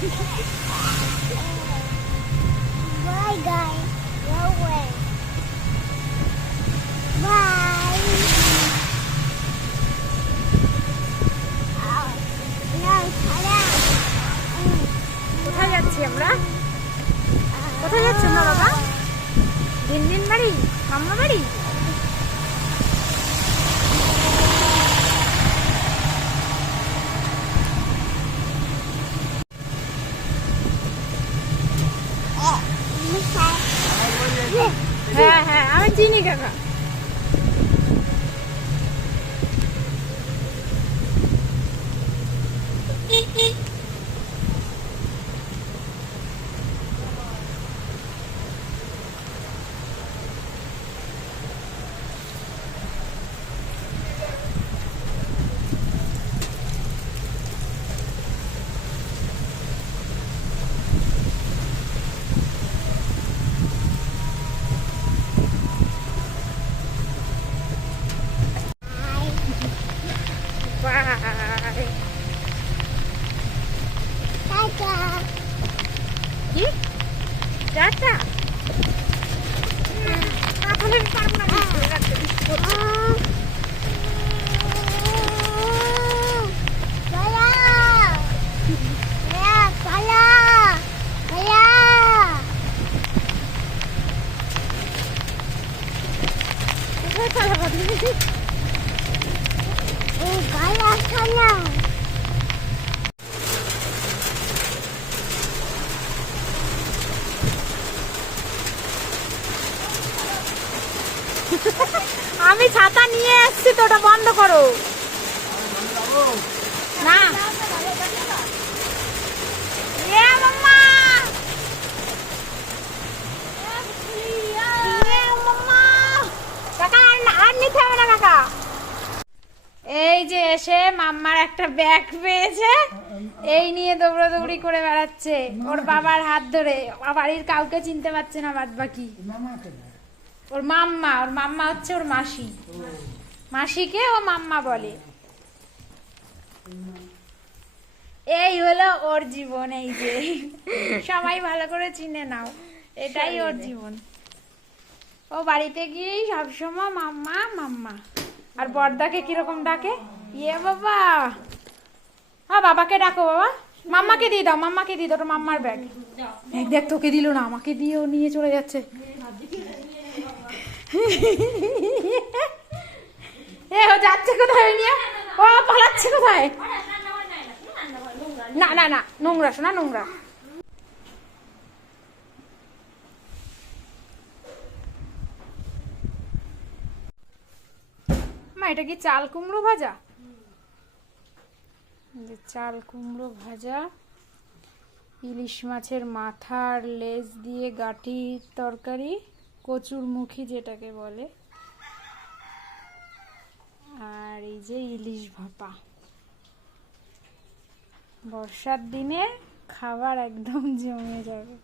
Bye guys. No way. Bye. Oh, no, কোথায় যাচ্ছি আমরা? কোথায় যাচ্ছি আমরা বাবা? দিন বাড়ি, মাম্মা বাড়ি। হ্যাঁ হ্যাঁ আমি চিনি কাকা। Bye. Tata. কি? টাটা। তাহলে আমি পারবো না ধরে রাখতে, বিস্কুট। কোথায় পালাবো তুমি? আমি ছাতা নিয়ে এসেছি তো, ওটা বন্ধ করো না। এ মাম্মা, এ মাম্মা, কাকা আর নিতে হবে না কাকা। এই যে এসে মাম্মার একটা ব্যাগ পেয়েছে, এই নিয়ে দৌড়াদৌড়ি করে বেড়াচ্ছে ওর বাবার হাত ধরে। বাড়ির কাউকে চিনতে পারছে না বাদ বাকি। ওর মাম্মা হচ্ছে ওর মাসি, মাসিকে ও মাম্মা বলে। এই হলো ওর জীবন, এই যে সবাই ভালো করে চিনে নাও, এটাই ওর জীবন। ও বাড়িতে গিয়েই সবসময় মাম্মা মাম্মা। আর বড়দাকে কিরকম ডাকে, ইয়ে বাবা। হ্যাঁ বাবাকে ডাকো বাবা। মাম্মাকে দিয়ে দাও, মাম্মাকে দিয়ে দাও, ওটা মাম্মার ব্যাগ। দেখ তোকে দিল না, আমাকে দিয়ে ও নিয়ে চলে যাচ্ছে। এ ও যাচ্ছে কোথায় নিয়ে? ও পালাচ্ছে কোথায়? না না না, নোংরা শোনা, নোংরা। মা এটা কি চাল কুমড়ো ভাজা? চাল কুমড়ো ভাজা, ইলিশ মাছের মাথার লেজ দিয়ে গাঁটির তরকারি, কচুর মুখী যেটাকে বলে, আর এই যে ইলিশ ভাপা। বর্ষার দিনে খাবার একদম জমে যাবে।